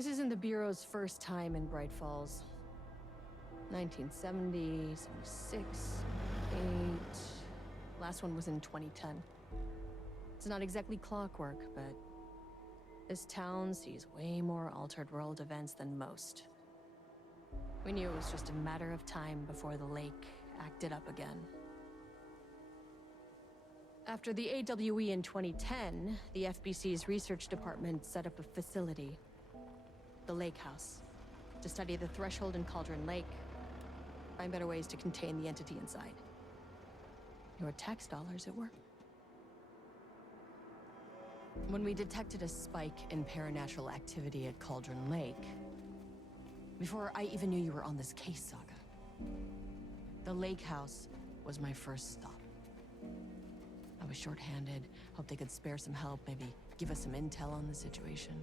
This isn't the Bureau's first time in Bright Falls. 1970, 76, 8... Last one was in 2010. It's not exactly clockwork, but this town sees way more altered world events than most. We knew it was just a matter of time before the lake acted up again. After the AWE in 2010, the FBC's research department set up a facility, the Lake House, to study the threshold in Cauldron Lake, find better ways to contain the entity inside. Your tax dollars at work. When we detected a spike in paranatural activity at Cauldron Lake, before I even knew you were on this case, Saga, the Lake House was my first stop. I was short-handed, hoped they could spare some help, maybe give us some intel on the situation.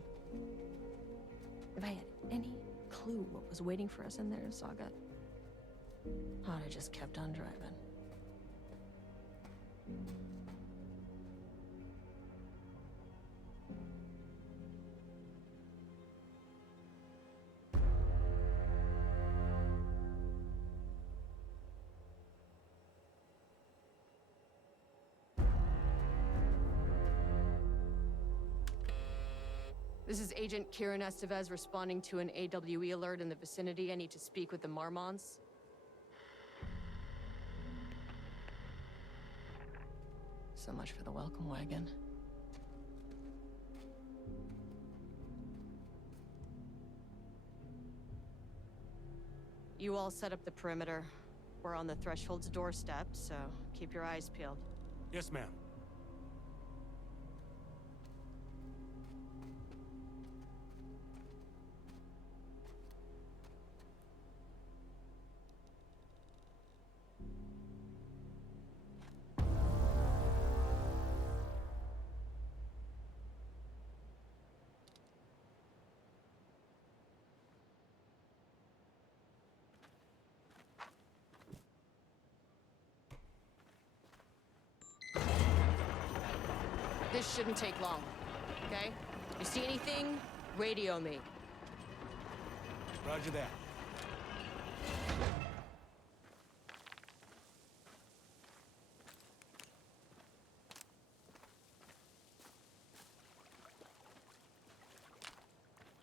If I had any clue what was waiting for us in there, Saga, I'd have just kept on driving. This is Agent Kieran Estevez responding to an AWE alert in the vicinity. I need to speak with the Marmons. So much for the welcome wagon. You all set up the perimeter. We're on the Threshold's doorstep, so keep your eyes peeled. Yes, ma'am. This shouldn't take long, okay? You see anything, radio me. Roger that.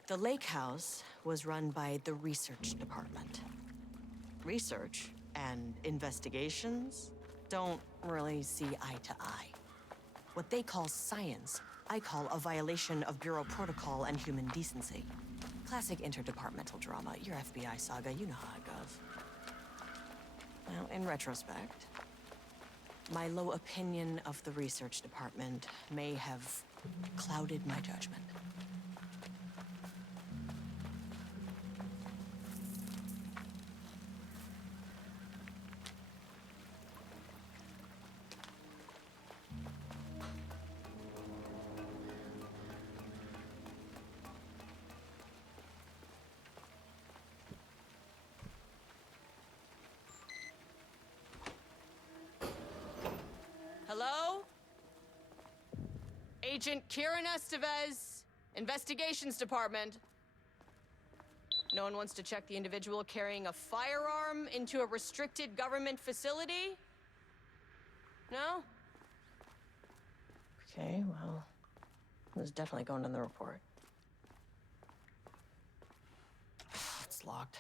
The Lake House was run by the research department. Research and investigations don't really see eye to eye. What they call science, I call a violation of Bureau protocol and human decency. Classic interdepartmental drama. Your FBI saga, you know how it goes. Now, in retrospect, my low opinion of the research department may have clouded my judgment. Hello? Agent Kieran Estevez, Investigations Department. No one wants to check the individual carrying a firearm into a restricted government facility? No? Okay, well, it was definitely going in the report. It's locked.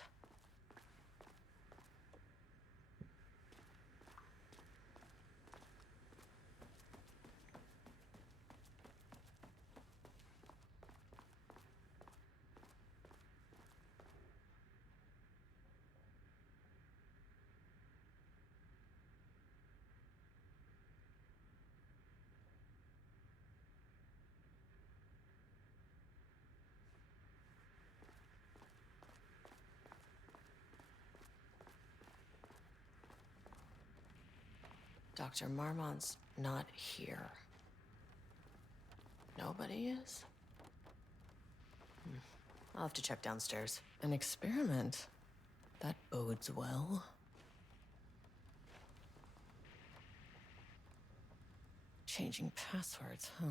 Dr. Marmont's not here. Nobody is? I'll have to check downstairs. An experiment? That bodes well. Changing passwords, huh?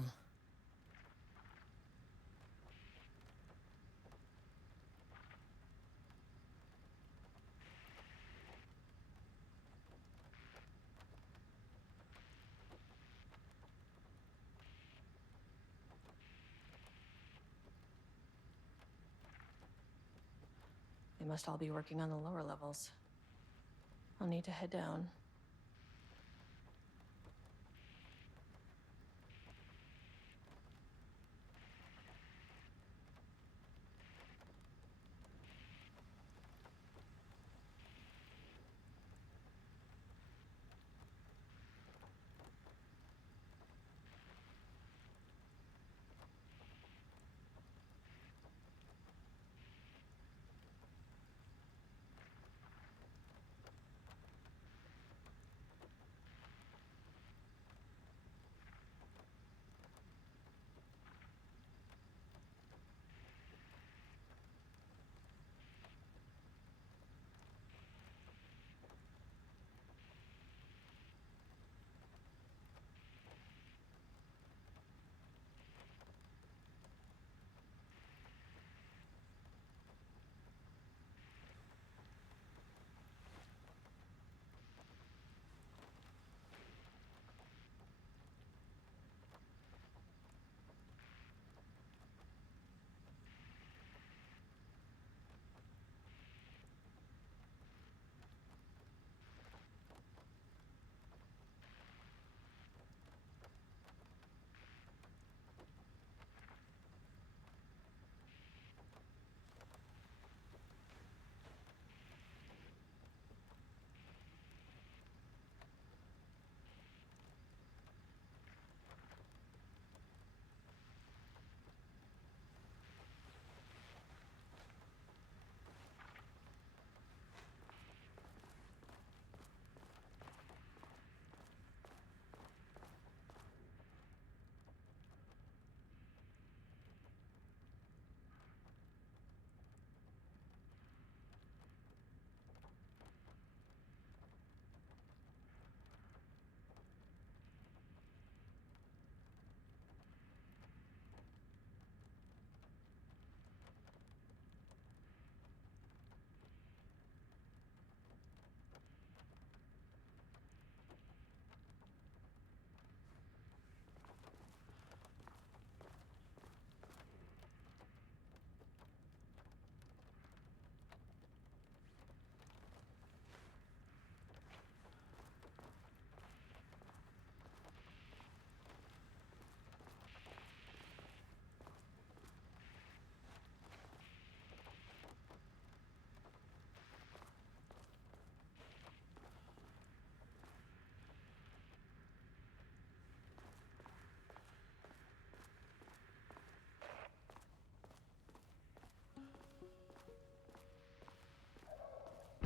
They must all be working on the lower levels. I'll need to head down.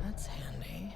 That's handy.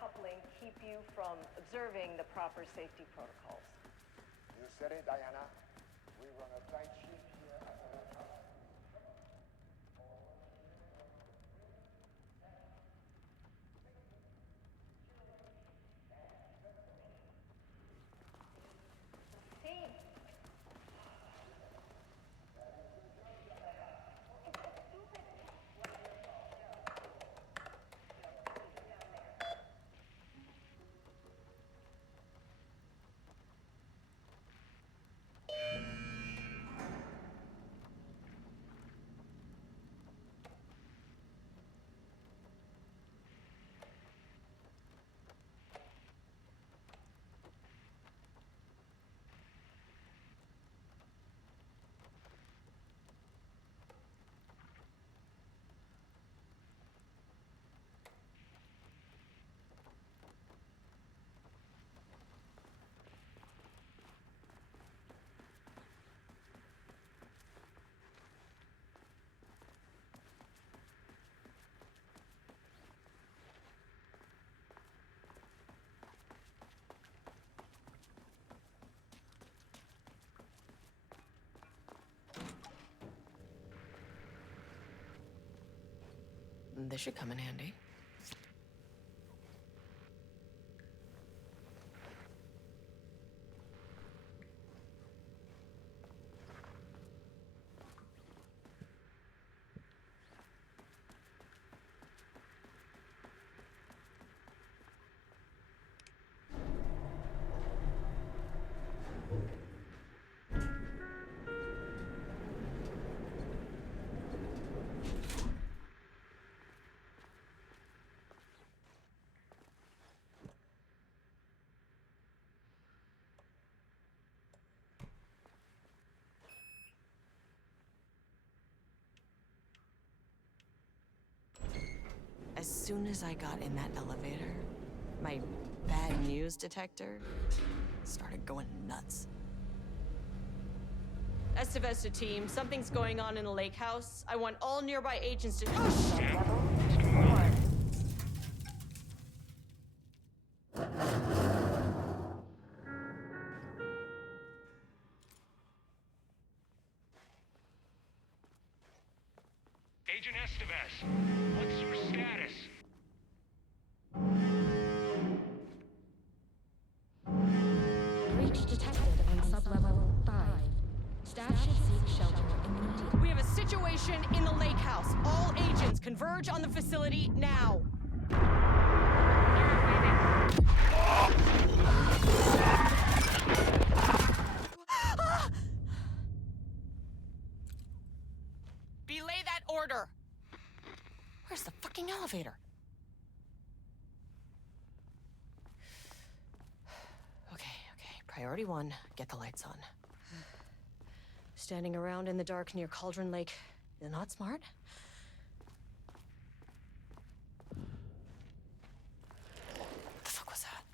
Coupling keep you from observing the proper safety protocols. You said it, Diana. We run a tight ship here at the Team, This should come in handy. As soon as I got in that elevator, my bad news detector started going nuts. Estevez to team, something's going on in the lake house. I want all nearby agents to... Oh, shit! Agent Estevez, what's your status? Breach detected on sublevel 5. Staff should seek shelter immediately. We have a situation in the lake house. All agents converge on the facility now. Belay that order. Where's the fucking elevator? Okay. Priority 1, get the lights on. Standing around in the dark near Cauldron Lake is not smart. What the fuck was that?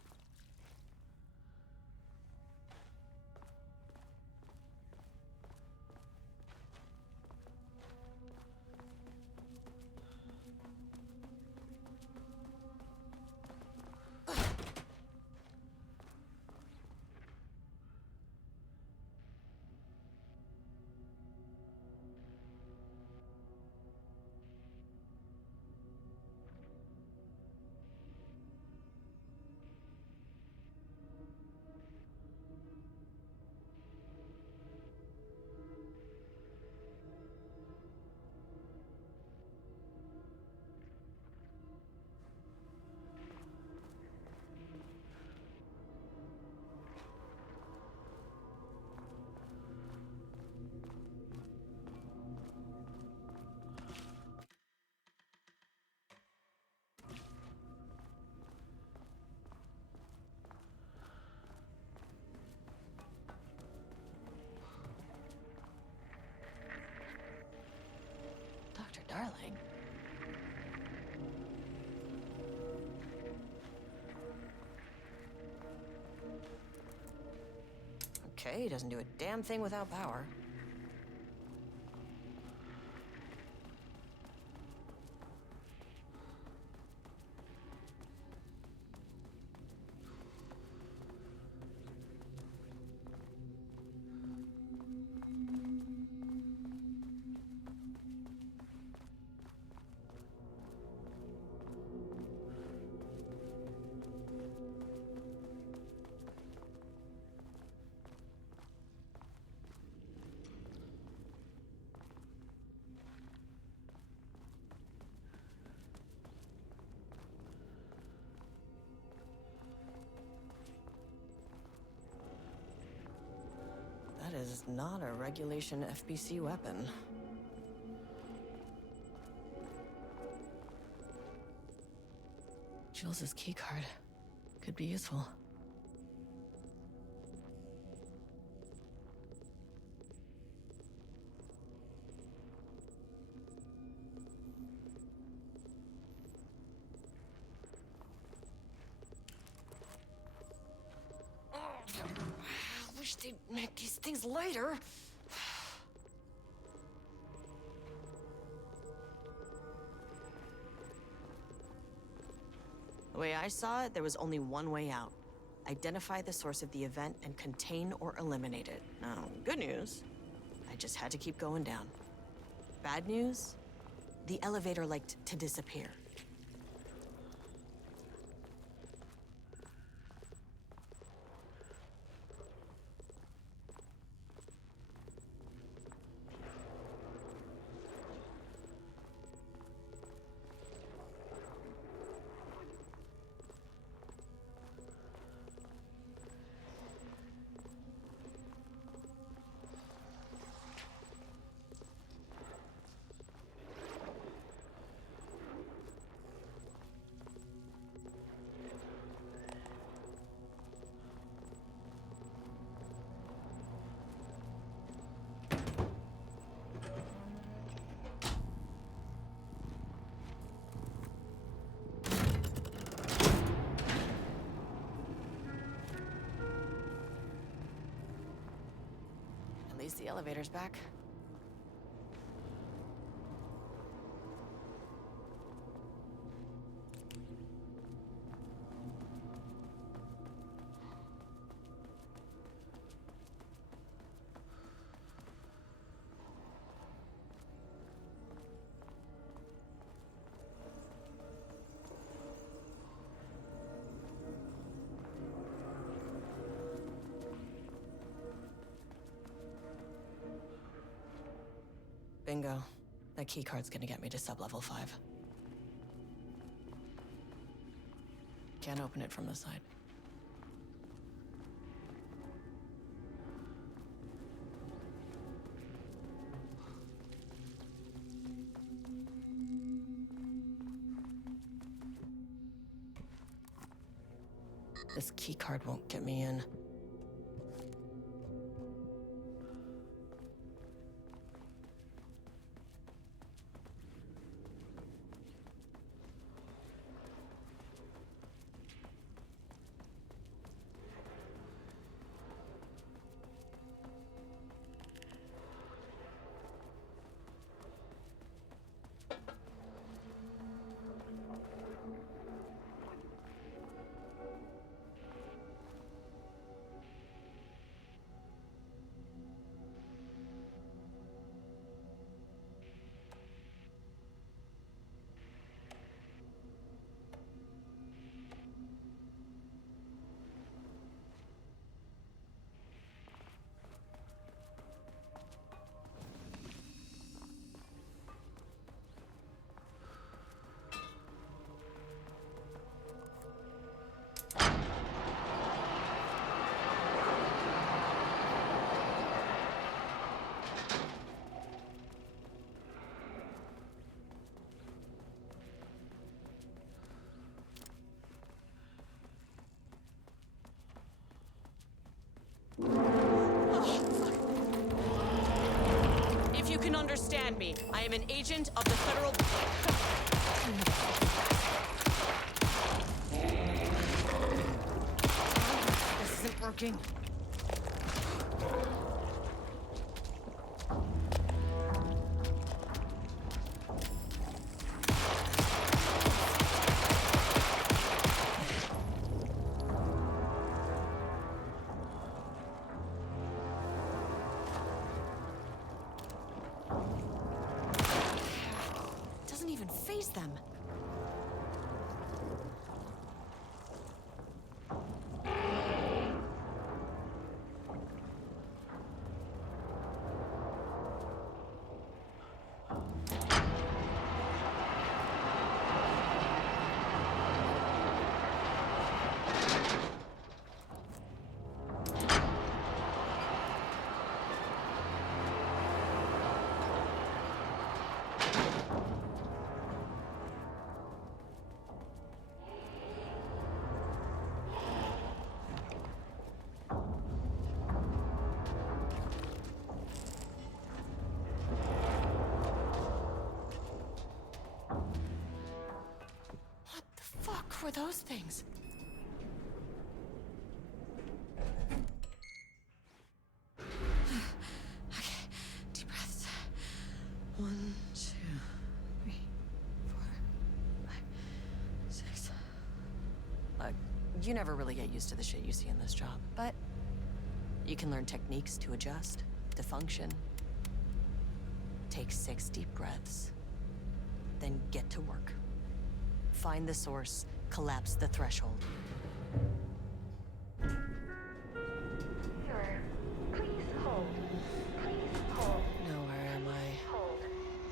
Dr. Darling? Okay, he doesn't do a damn thing without power. That is not a regulation FBC weapon. Jules's keycard could be useful. I wish they'd make these things lighter. The way I saw it, there was only one way out. Identify the source of the event and contain or eliminate it. Now, good news, I just had to keep going down. Bad news, the elevator liked to disappear. At least the elevator's back. Bingo. That keycard's gonna get me to sub-level 5. Can't open it from the side. This keycard won't get me in. If you can understand me, I am an agent of the federal... This isn't working. Face them. Were those things? Okay, deep breaths. 1, 2, 3, 4, 5, 6. You never really get used to the shit you see in this job, but you can learn techniques to adjust, to function. Take 6 deep breaths. Then get to work. Find the source, collapse the threshold. Sir, please hold. Please hold. Now where am I? Hold.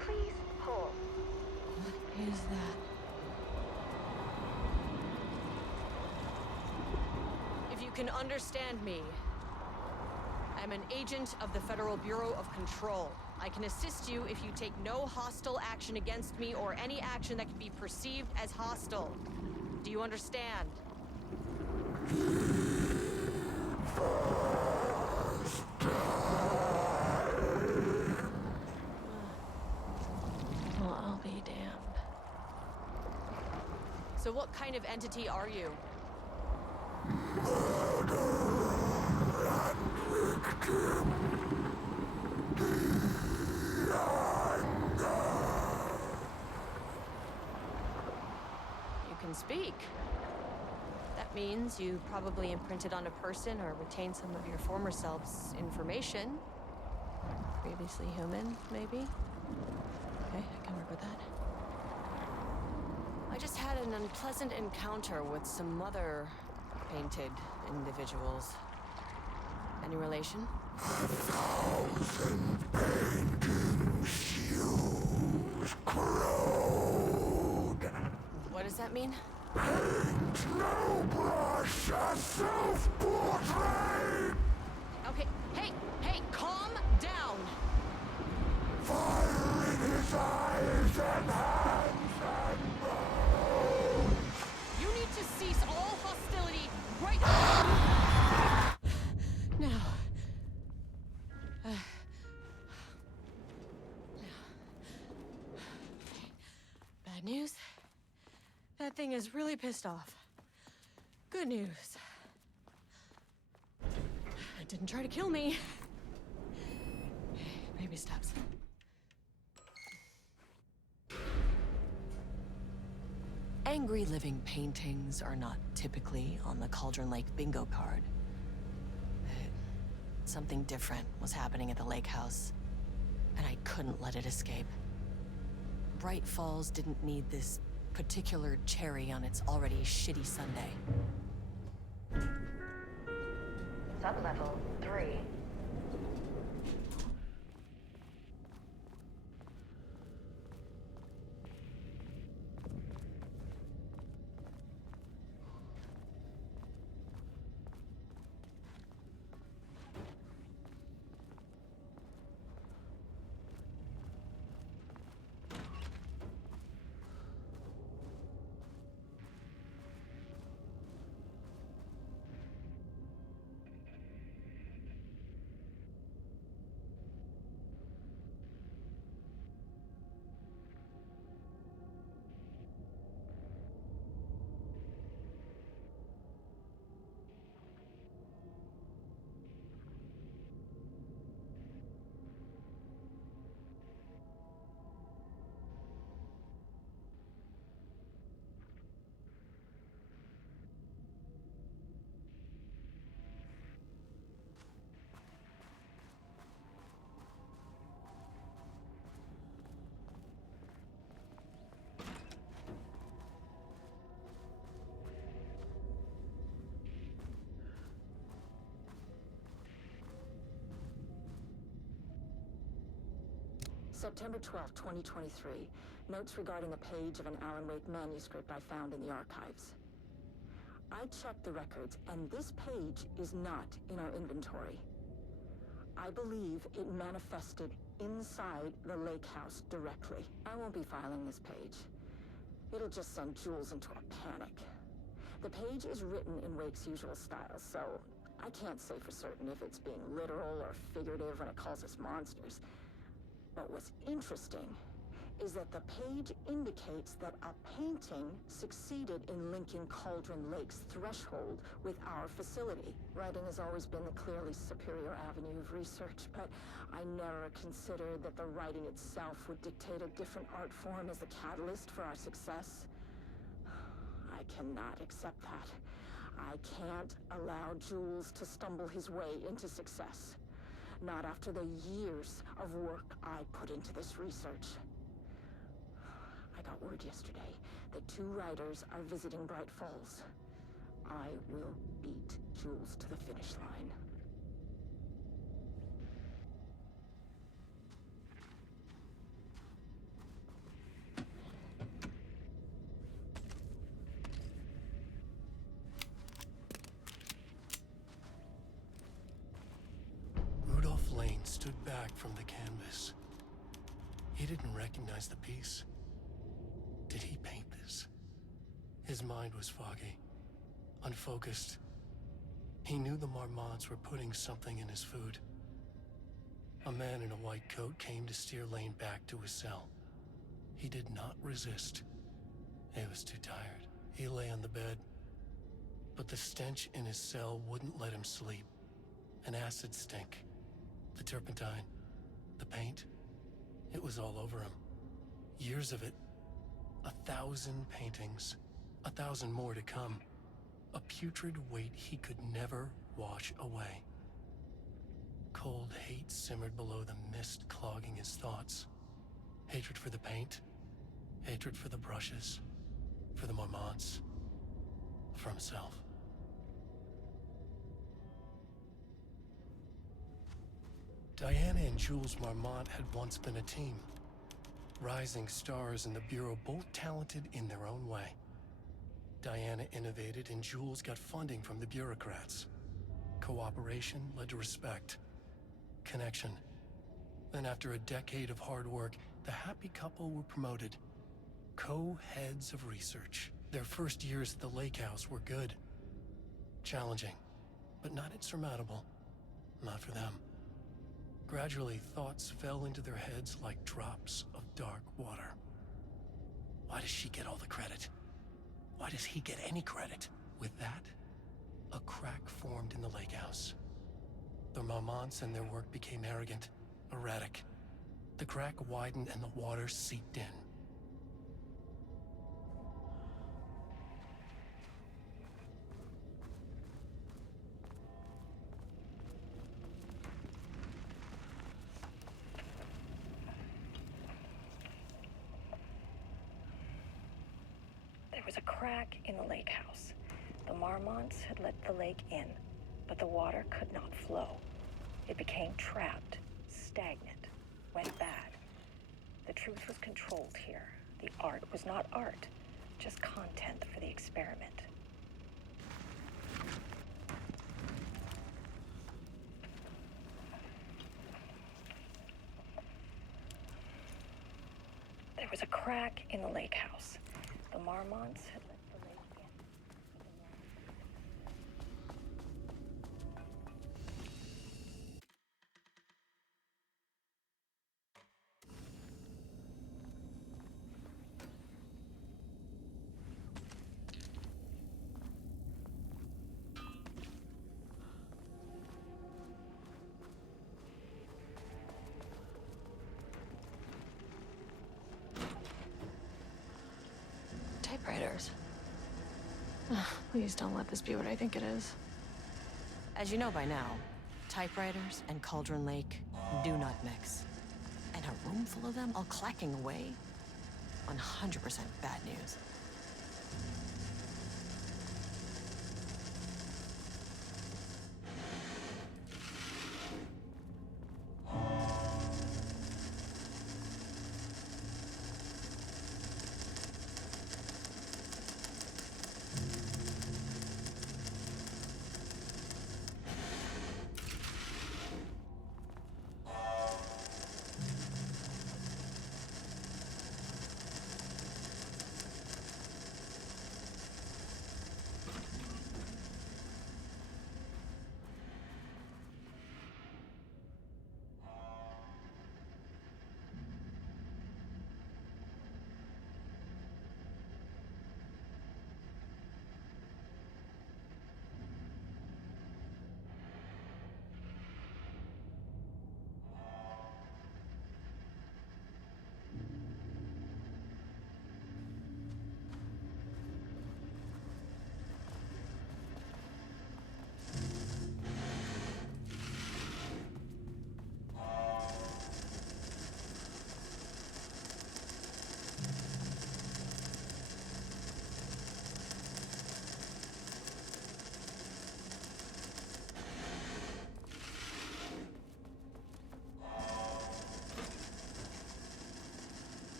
Please hold. What is that? If you can understand me, I'm an agent of the Federal Bureau of Control. I can assist you if you take no hostile action against me or any action that can be perceived as hostile. Do you understand? Well, I'll be damned. So what kind of entity are you? You can speak. That means you probably imprinted on a person or retained some of your former self's information. Previously human, maybe? Okay, I can work with that. I just had an unpleasant encounter with some other painted individuals. Any relation? What does that mean? Okay, hey, calm down! You need to cease all hostility right now. Bad news? That thing is really pissed off. Good news. It didn't try to kill me. Baby steps. Angry living paintings are not typically on the Cauldron Lake bingo card. Something different was happening at the lake house, and I couldn't let it escape. Bright Falls didn't need this particular cherry on its already shitty sundae. Sublevel 3. September 12, 2023. Notes regarding a page of an Alan Wake manuscript I found in the archives. I checked the records, and this page is not in our inventory. I believe it manifested inside the lake house directly. I won't be filing this page. It'll just send Jules into a panic. The page is written in Wake's usual style, so I can't say for certain if it's being literal or figurative when it calls us monsters. But what's interesting is that the page indicates that a painting succeeded in linking Cauldron Lake's threshold with our facility. Writing has always been the clearly superior avenue of research, but I never considered that the writing itself would dictate a different art form as the catalyst for our success. I cannot accept that. I can't allow Jules to stumble his way into success. Not after the years of work I put into this research. I word yesterday that 2 riders are visiting Bright Falls. I will beat Jules to the finish line. Rudolph Lane stood back from the canvas. He didn't recognize the piece. Did he paint this? His mind was foggy, unfocused. He knew the Marmonts were putting something in his food. A man in a white coat came to steer Lane back to his cell. He did not resist. He was too tired. He lay on the bed, but the stench in his cell wouldn't let him sleep. An acid stink. The turpentine, the paint, it was all over him. Years of it. 1,000 paintings. 1,000 more to come. A putrid weight he could never wash away. Cold hate simmered below the mist clogging his thoughts. Hatred for the paint. Hatred for the brushes. For the Marmonts. For himself. Diana and Jules Marmont had once been a team. Rising stars in the Bureau, both talented in their own way. Diana innovated and Jules got funding from the bureaucrats. Cooperation led to respect. Connection. Then after a decade of hard work, the happy couple were promoted. Co-heads of research. Their first years at the lake house were good. Challenging, but not insurmountable. Not for them. Gradually, thoughts fell into their heads like drops of dark water. Why does she get all the credit? Why does he get any credit? With that, a crack formed in the lake house. The Marmonts and their work became arrogant, erratic. The crack widened and the water seeped in. There was a crack in the lake house. The Marmonts had let the lake in, but the water could not flow. It became trapped, stagnant, went bad. The truth was controlled here. The art was not art, just content for the experiment. There was a crack in the lake house. The Marmonts had let the lake in. Typewriters. Please don't let this be what I think it is. As you know by now, typewriters and Cauldron Lake do not mix. And a room full of them all clacking away? 100% bad news.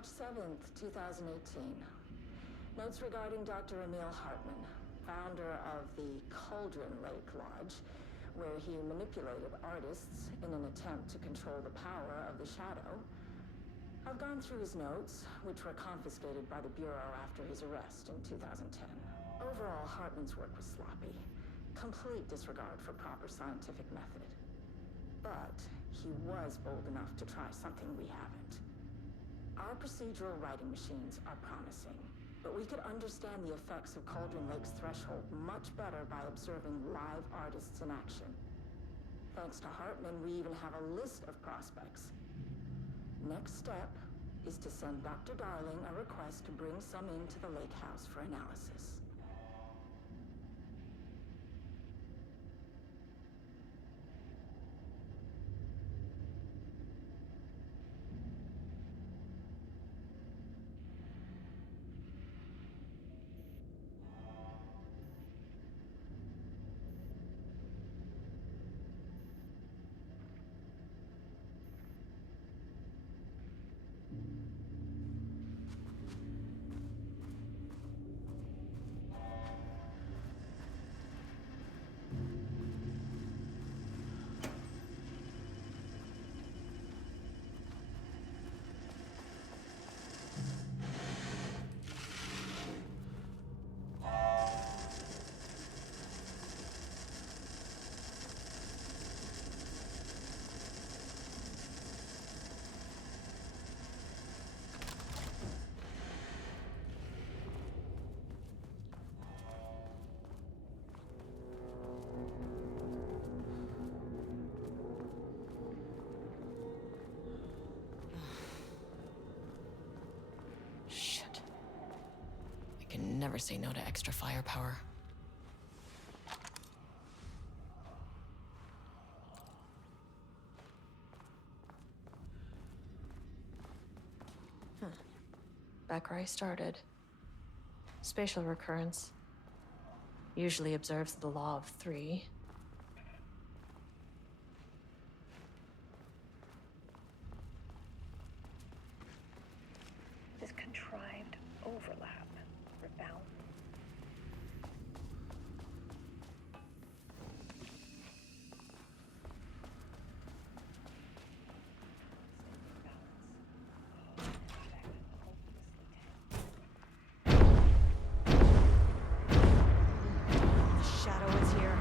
March 7th, 2018. Notes regarding Dr. Emil Hartman, founder of the Cauldron Lake Lodge, where he manipulated artists in an attempt to control the power of the Shadow. I've gone through his notes, which were confiscated by the Bureau after his arrest in 2010. Overall, Hartman's work was sloppy. Complete disregard for proper scientific method. But he was bold enough to try something we haven't. Our procedural writing machines are promising, but we could understand the effects of Cauldron Lake's threshold much better by observing live artists in action. Thanks to Hartman, we even have a list of prospects. Next step is to send Dr. Darling a request to bring some into the lake house for analysis. Shit. I can never say no to extra firepower. Back where I started. Spatial recurrence. Usually observes the law of three. This contrived overlap, rebound. The Shadow is here.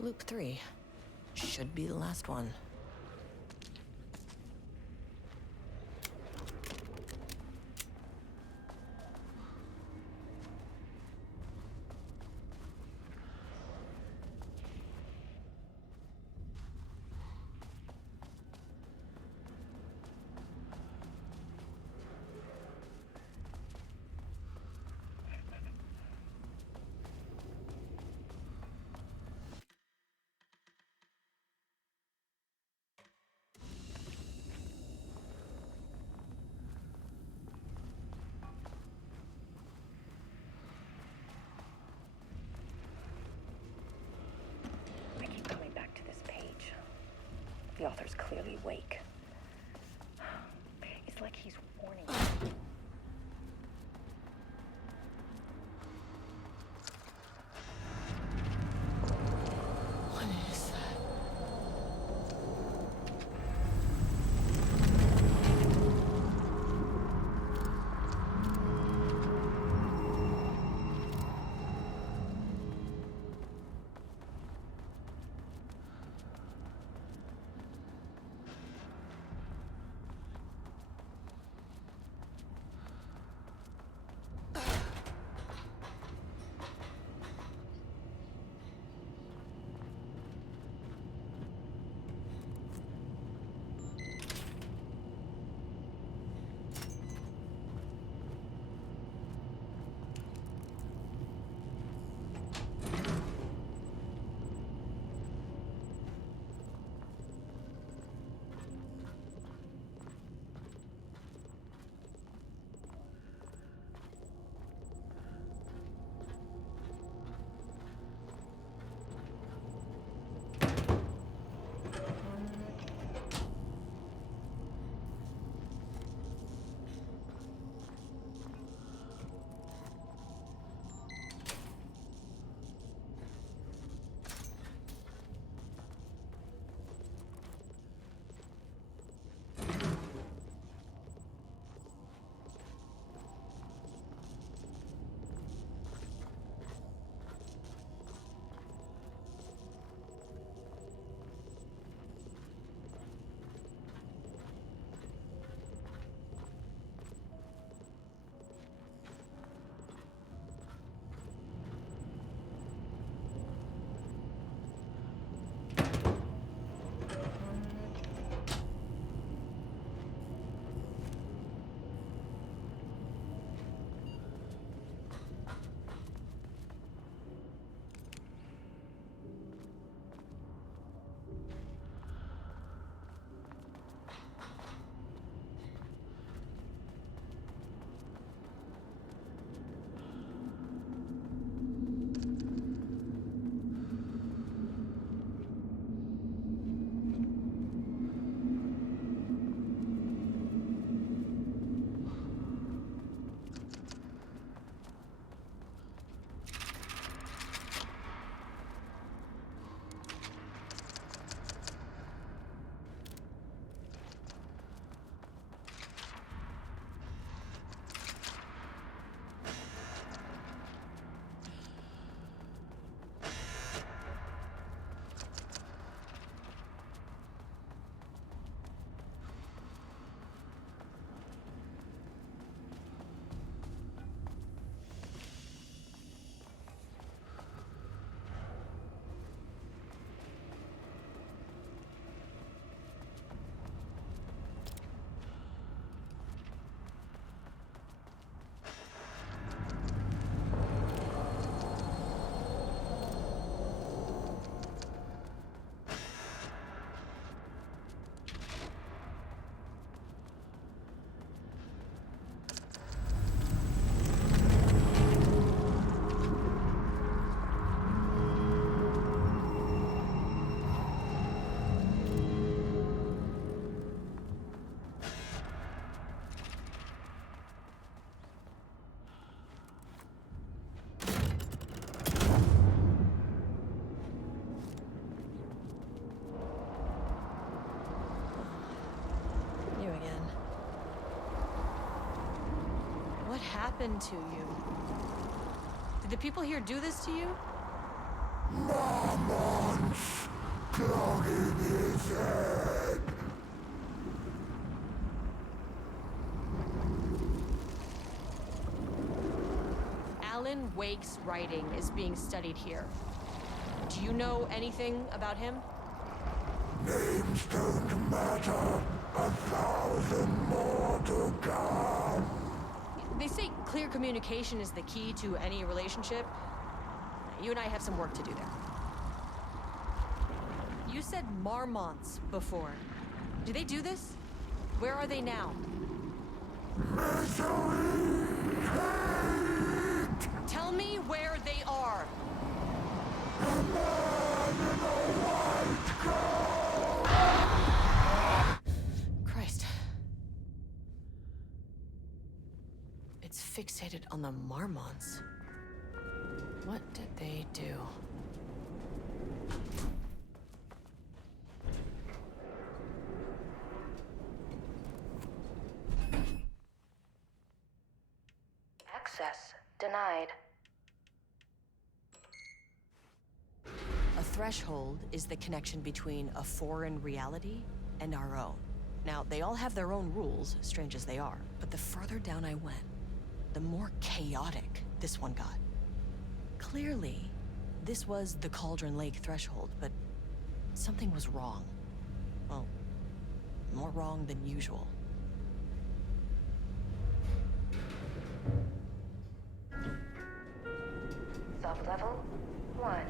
Loop 3. Should be the last one. I keep coming back to this page. The author's clearly awake. It's like he's warning me. What is that? happened to you? Did the people here do this to you? Alan Wake's writing is being studied here. Do you know anything about him? Names don't matter. 1,000 more to come. They say clear communication is the key to any relationship. You and I have some work to do there. You said Marmonts before. Do they do this? Where are they now? Tell me where they are. Christ. It's fixated on the Marmonts. What did they do? Access denied. A threshold is the connection between a foreign reality and our own. Now, they all have their own rules, strange as they are, but the further down I went, the more chaotic this one got. Clearly, this was the Cauldron Lake threshold, but something was wrong. Well, more wrong than usual. Sublevel 1.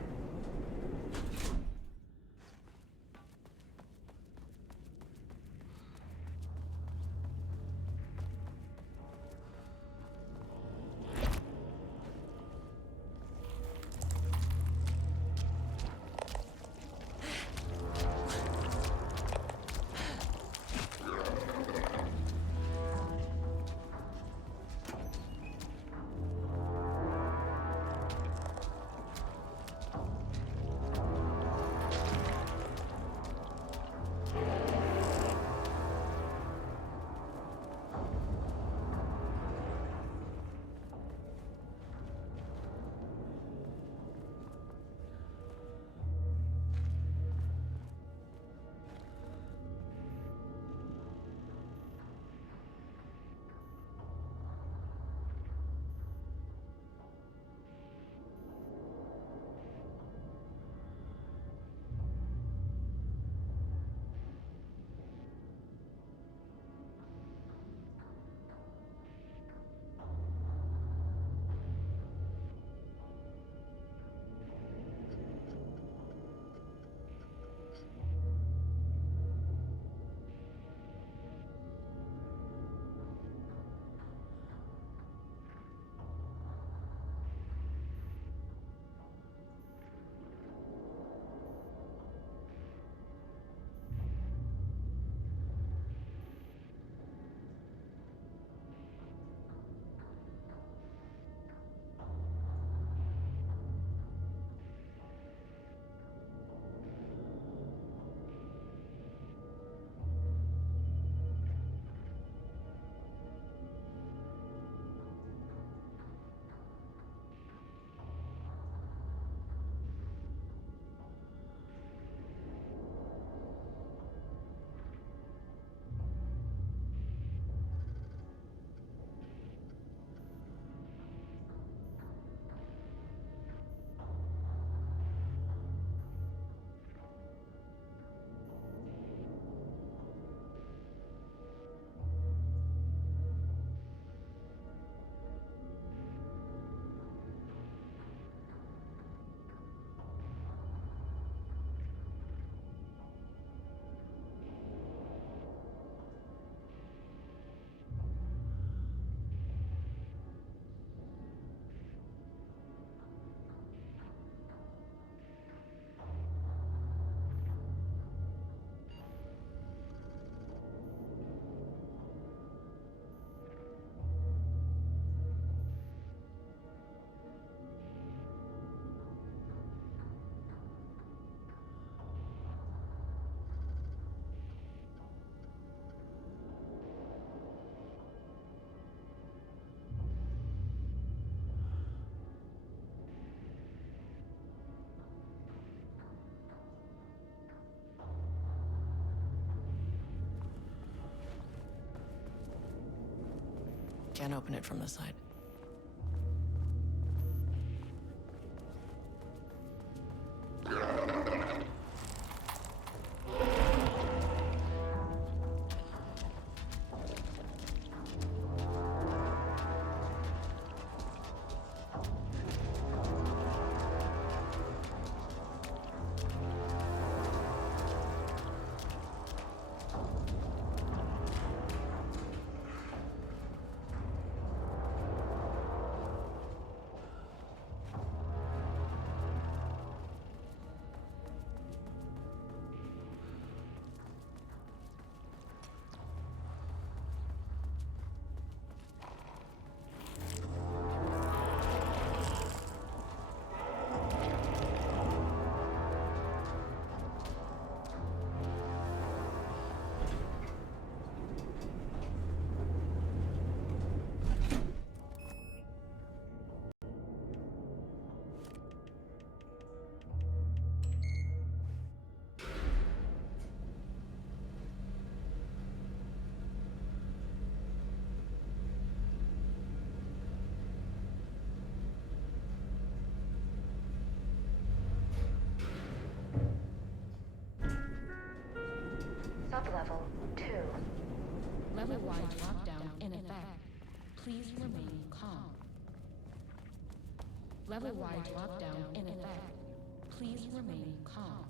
can't open it from the side. Sublevel 2. Level-wide lockdown in effect. Please remain calm. Level-wide lockdown in effect. Please remain calm.